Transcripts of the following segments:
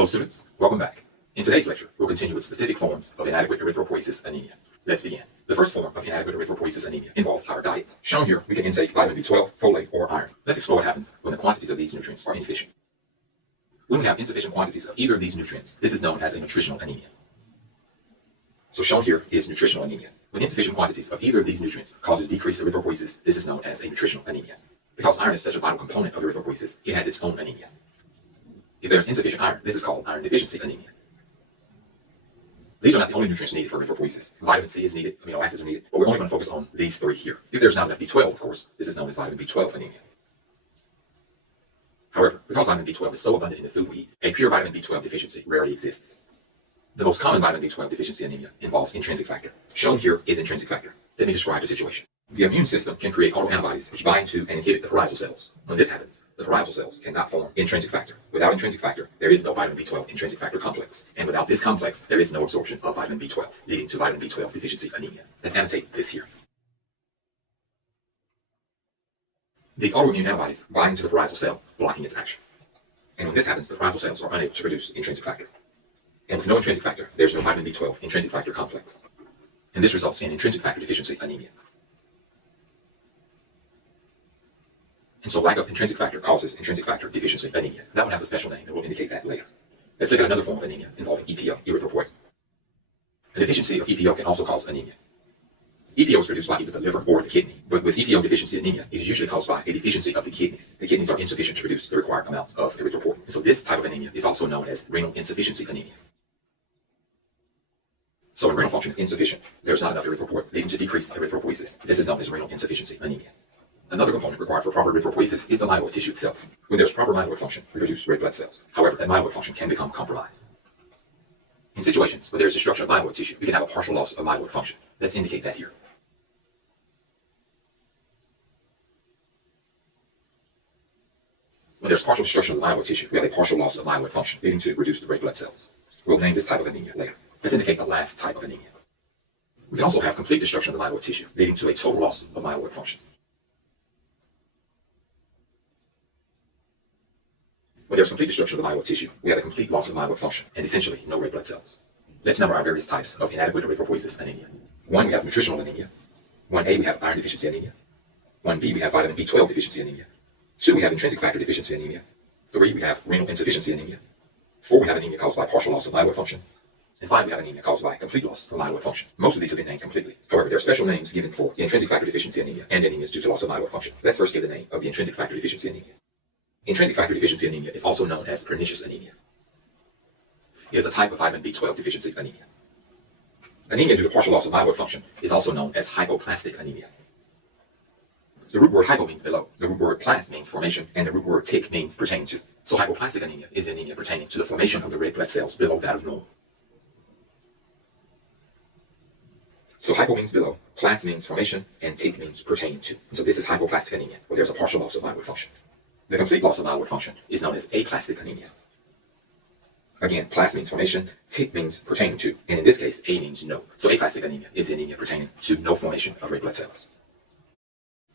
Hello students, welcome back. In today's lecture, we'll continue with specific forms of inadequate erythropoiesis anemia. Let's begin. The first form of inadequate erythropoiesis anemia involves our diet. Shown here, we can intake vitamin B12, folate, or iron. Let's explore what happens when the quantities of these nutrients are inefficient. When we have insufficient quantities of either of these nutrients, this is known as a nutritional anemia. So shown here is nutritional anemia. When insufficient quantities of either of these nutrients causes decreased erythropoiesis, this is known as a nutritional anemia. Because iron is such a vital component of erythropoiesis, it has its own anemia. If there's insufficient iron, this is called iron deficiency anemia. These are not the only nutrients needed for erythropoiesis. Vitamin C is needed, amino acids are needed, but we're only going to focus on these three here. If there's not enough B12, of course, this is known as vitamin B12 anemia. However, because vitamin B12 is so abundant in the food we eat, a pure vitamin B12 deficiency rarely exists. The most common vitamin B12 deficiency anemia involves intrinsic factor. Shown here is intrinsic factor. Let me describe the situation. The immune system can create autoantibodies which bind to and inhibit the parietal cells. When this happens, the parietal cells cannot form intrinsic factor. Without intrinsic factor, there is no vitamin B12 intrinsic factor complex. And without this complex, there is no absorption of vitamin B12, leading to vitamin B12 deficiency anemia. Let's annotate this here. These autoimmune antibodies bind to the parietal cell, blocking its action. And when this happens, the parietal cells are unable to produce intrinsic factor. And with no intrinsic factor, there's no vitamin B12 intrinsic factor complex. And this results in intrinsic factor deficiency anemia. And so lack of intrinsic factor causes intrinsic factor deficiency anemia. That one has a special name, and we'll indicate that later. Let's look at another form of anemia involving EPO, erythropoietin. A deficiency of EPO can also cause anemia. EPO is produced by either the liver or the kidney, but with EPO deficiency anemia, it is usually caused by a deficiency of the kidneys. The kidneys are insufficient to produce the required amounts of erythropoietin. And so this type of anemia is also known as renal insufficiency anemia. So when renal function is insufficient, there's not enough erythropoietin, leading to decreased erythropoiesis. This is known as renal insufficiency anemia. Another component required for proper erythropoiesis is the myeloid tissue itself. When there's proper myeloid function, we produce red blood cells. However, that myeloid function can become compromised. In situations where there's destruction of myeloid tissue, we can have a partial loss of myeloid function. Let's indicate that here. When there's partial destruction of the myeloid tissue, we have a partial loss of myeloid function, leading to reduced red blood cells. We'll name this type of anemia later. Let's indicate the last type of anemia. We can also have complete destruction of the myeloid tissue, leading to a total loss of myeloid function. When there's complete destruction of the myeloid tissue, we have a complete loss of myeloid function, and essentially no red blood cells. Let's number our various types of inadequate erythropoiesis anemia. 1, we have nutritional anemia. 1A, we have iron deficiency anemia. 1B, we have vitamin B12 deficiency anemia. 2, we have intrinsic factor deficiency anemia. 3, we have renal insufficiency anemia. 4, we have anemia caused by partial loss of myeloid function. And 5, we have anemia caused by complete loss of myeloid function. Most of these have been named completely. However, there are special names given for the intrinsic factor deficiency anemia and anemias due to loss of myeloid function. Let's first give the name of the intrinsic factor deficiency anemia. Intrinsic factor deficiency anemia is also known as pernicious anemia. It is a type of vitamin B12 deficiency anemia. Anemia due to partial loss of myeloid function is also known as hypoplastic anemia. The root word hypo means below, the root word plast means formation, and the root word tic means pertaining to. So hypoplastic anemia is anemia pertaining to the formation of the red blood cells below that of normal. So hypo means below, plast means formation, and tic means pertaining to. So this is hypoplastic anemia, where there's a partial loss of myeloid function. The complete loss of myeloid function is known as aplastic anemia. Again, plast means formation, tic means pertaining to, and in this case, A means no. So aplastic anemia is anemia pertaining to no formation of red blood cells.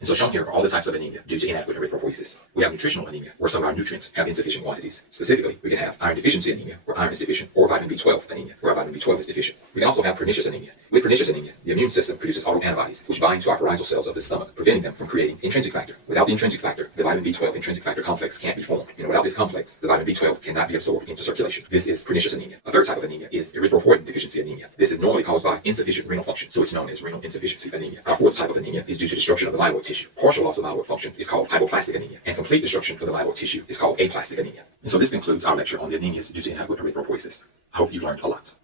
And so shown here are all the types of anemia due to inadequate erythropoiesis. We have nutritional anemia, where some of our nutrients have insufficient quantities. Specifically, we can have iron deficiency anemia, where iron is deficient, or vitamin B12 anemia, where vitamin B12 is deficient. We can also have pernicious anemia. With pernicious anemia, the immune system produces autoantibodies, which bind to our parietal cells of the stomach, preventing them from creating intrinsic factor. Without the intrinsic factor, the vitamin B12 intrinsic factor complex can't be formed. And without this complex, the vitamin B12 cannot be absorbed into circulation. This is pernicious anemia. A third type of anemia is erythropoietin deficiency anemia. This is normally caused by insufficient renal function, so it's known as renal insufficiency anemia. Our fourth type of anemia is due to destruction of the myeloid tissue. Partial loss of myeloid function is called hypoplastic anemia, and complete destruction of the myeloid tissue is called aplastic anemia. And so this concludes our lecture on the anemias due to inadequate erythropoiesis. I hope you've learned a lot.